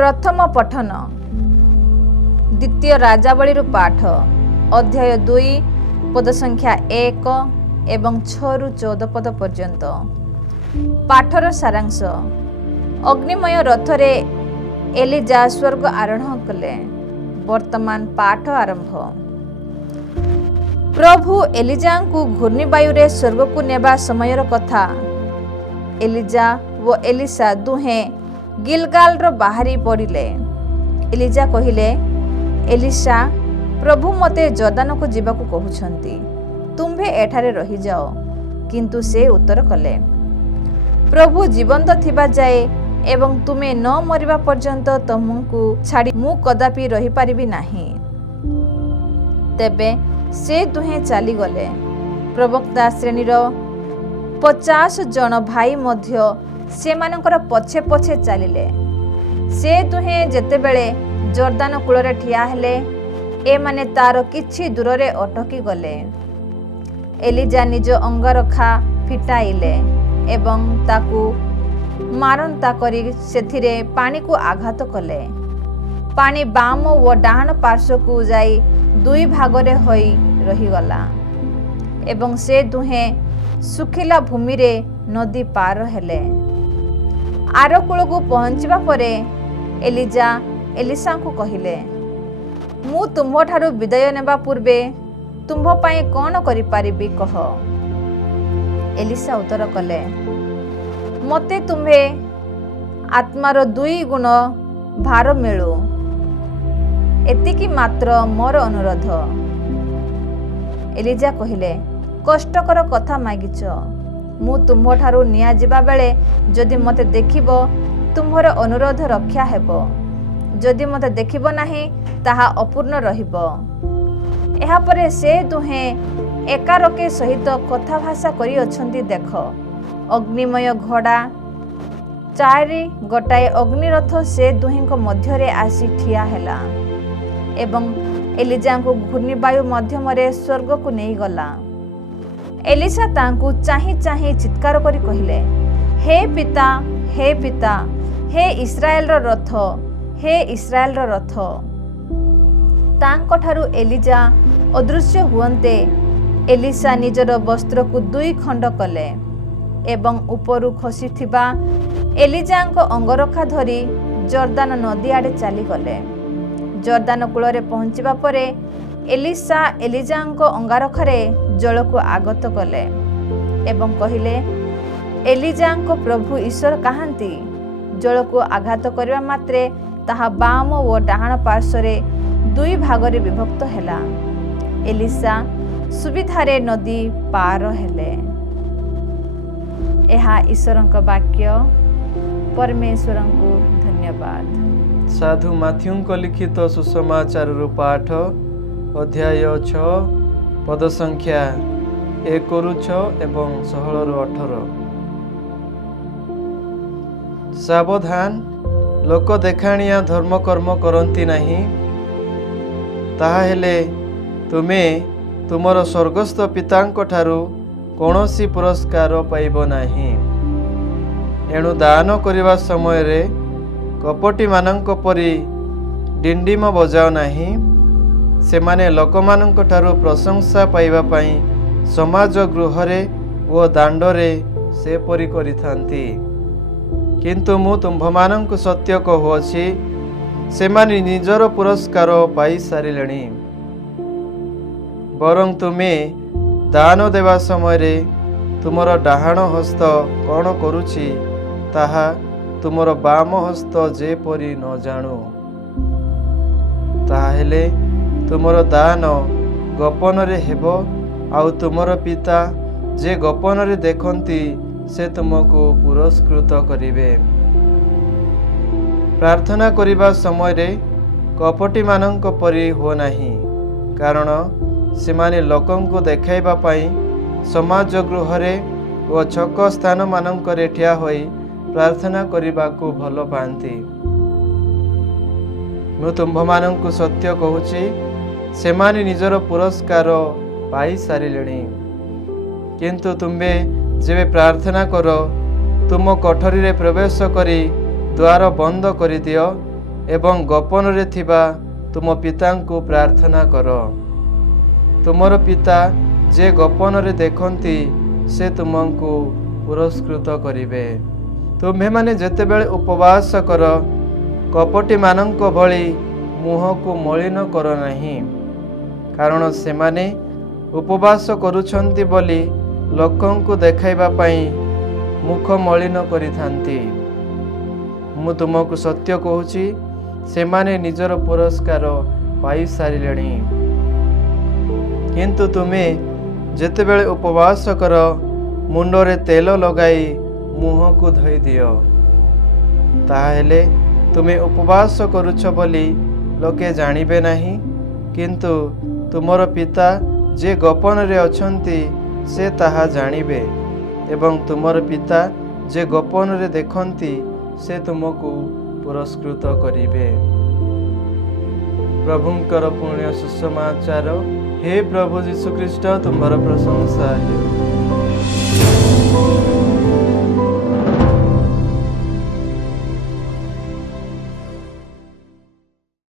प्रथम पठन द्वितीय राजावली पाठ अध्याय 2 पद संख्या 1 एवं 6 रु 14 पद पर्यंत। पाठर सारांश। अग्निमय रथरे एलिजा स्वर्ग आरोहण कले। वर्तमान पाठ आरंभ। प्रभु एलिजा को घूर्णिवायुरे स्वर्ग को नेबा समयर कथा। एलिजा व एलिसा दुहे गिलगाल रो बाहरी पड़िले। एलिजा कहिले, एलिसा प्रभु मते जर्दान को जीवाकू कहउछंती, तुम्भे एठारे रही जाओ। किंतु से उत्तर कले, प्रभु जीवंत थिबा जाए एवं तुमे न मरिबा पर्यंत तुमको छाड़ी मु कदापि रही पारिबी नाही। तेबे से दुहे चली गले। प्रवक्ता श्रेणीर 50 जन भाई मध्य से मानकर पछे पछे चलिले। से दुहे जेतेबेले जर्दान कूलरे ठिया हेले, ए माने तार किछि दूररे अटकी गले। एलिजा निज अंगरखा फिटाइले एवं ताकू मारंता करी सेथिरे पानी को आघात कले। पानी बाम व डाहाण पार्श्व को जाई दुई भागरे होई रहीगला एवं से दुहे सुखिला भूमि रे नदी पार हेले। आर कूल को पहुँचवा परे एलिजा एलिसा को कहिले, मु तुम्भ ठारू विदाय नेबा पूर्वे तुम्भ पाई कौन करि पारिबी कह। एलिसा उत्तर कले, मते तुम्हे आत्मार 2 गुण भार मिलू, एतिकी मात्र मोर अनुरोध। एलिजा कहिले, कष्टकर कथा मागिच। मु तुम्भ ठारू निया जिबा बेले जदि मते देखिबो तुम्भर अनुरोध रक्षा हेबो, जदि मते देखिबो नाही ताहा अपूर्ण रहिबो। एहा परे से दुहे एकारके सहित कथा भाषा करी अछंती देख। अग्निमय घोड़ा 4 गोटाए अग्निरथ से दुहिंक मध्यरे आसी ठिया हेला एवं एलिजा को घूर्णिवायु मध्यमरे स्वर्ग को नहीं गला। एलिसा तांकू चाही चाही चित्कार करी कहिले, हे पिता, हे पिता, हे इस्राएल रो रथ, हे इस्राएल रो रथ। तांको ठारू एलिजा अदृश्य हुअन्ते एलिसा निजर वस्त्र को 2 खंड कले एवं उपरु खसी थिबा एलिजांको अंगरखा धरी जर्दान नदी आड़े चली गले। जर्दान कूलरे पहुँचवा परे एलिसा एलिजांको अंगारखरे जल को आगत कले एवं कहिले, एलिजांको प्रभु ईश्वर कहांती। जल को आघात करबा मात्रे ताहा बाम व डाहाण पार्श्वरे 2 भागरे विभक्त हेला। एलिसा सुविधारे नदी पार हेले। एहा ईश्वरंक वाक्य। परमेश्वरंकु धन्यवाद। साधु माथ्यूंक लिखित सुसमाचार पाठ अध्याय 6 पद संख्या 1 रु 6 एवं 16 रु 18। सावधान, लोक देखाणिया धर्म कर्म करती नहीं, ताहा हेले तुमे तुमर स्वर्गस्थ पितांक ठारू कौनसी पुरस्कार पाइब नहीं। एणु दान करिवा समय रे कपटी मानंक परी डिंडिम बजाओ नहीं। सेमाने लोकमानंक ठारू प्रशंसा पाइबा पाई समाज गृहरे व दांडरे से परी करिथांती। किंतु मु तुम्भमानंक सत्य कहुअछि, सेमाने निजर पुरस्कार पाई सारिलेणी। बरं तुमे दान देवा समय रे तुमर डाहाण हस्त कौन करुछि ताहा तुमर बाम हस्त जे परी न जाणु। ताहा हेले तुमर दान गोपन रे हेबो, आउ तुमर पिता जे गोपन रे देखंती से तुमको पुरस्कृत करिवे। प्रार्थना करिबा समय रे कपटी मानंक परी हो नाही, कारण सेमाने लोकंको देखाइबा पाई समाज गृहरे व छक स्थान मानंकरे ठिया होई प्रार्थना करिबाकू भल पांती। मु तुम्भमानंकु सत्य कहूछि, सेमाने निजर पुरस्कार पाई सारिलेणी। किंतु तुम्बे जेबे प्रार्थना कर, तुम कोठरी रे प्रवेश करी द्वार बंद कर दियो ଏବଂ ଗୋପନରେ ଥିବା ତୁମ ପିତାଙ୍କୁ ପ୍ରାର୍ଥନା କର। ତୁମର ପିତା ଯେ ଗୋପନରେ ଦେଖନ୍ତି ସେ ତୁମକୁ ପୁରସ୍କୃତ କରିବେ। ତୁମ୍ଭେମାନେ ଯେତେବେଳେ ଉପବାସ କର, କପଟିମାନଙ୍କ ଭଳି ମୁହଁକୁ ମଳିନ କର ନାହିଁ, କାରଣ ସେମାନେ ଉପବାସ କରୁଛନ୍ତି ବୋଲି ଲୋକଙ୍କୁ ଦେଖାଇବା ପାଇଁ ମୁଖ ମଳିନ କରିଥାନ୍ତି। ମୁଁ ତୁମକୁ ସତ୍ୟ କହୁଛି, ସେମାନେ ନିଜର ପୁରସ୍କାର ପାଇସାରିଲେଣି। କିନ୍ତୁ ତୁମେ ଯେତେବେଳେ ଉପବାସ କର, ମୁଣ୍ଡରେ ତେଲ ଲଗାଇ ମୁହଁକୁ ଧୋଇ ଦିଅ। ତାହେଲେ ତୁମେ ଉପବାସ କରୁଛ ବୋଲି ଲୋକେ ଜାଣିବେ ନାହିଁ, କିନ୍ତୁ ତୁମର ପିତା ଯେ ଗୋପନରେ ଅଛନ୍ତି ସେ ତାହା ଜାଣିବେ, ଏବଂ ତୁମର ପିତା ଯେ ଗୋପନରେ ଦେଖନ୍ତି ସେ ତୁମକୁ ପୁରସ୍କୃତ କରିବେ। ପ୍ରଭୁଙ୍କର ପୁଣ୍ୟ ସୁସମାଚାର। ହେ ପ୍ରଭୁ ଯୀଶୁ ଖ୍ରୀଷ୍ଟ, ତୁମର ପ୍ରଶଂସା ହେଉ।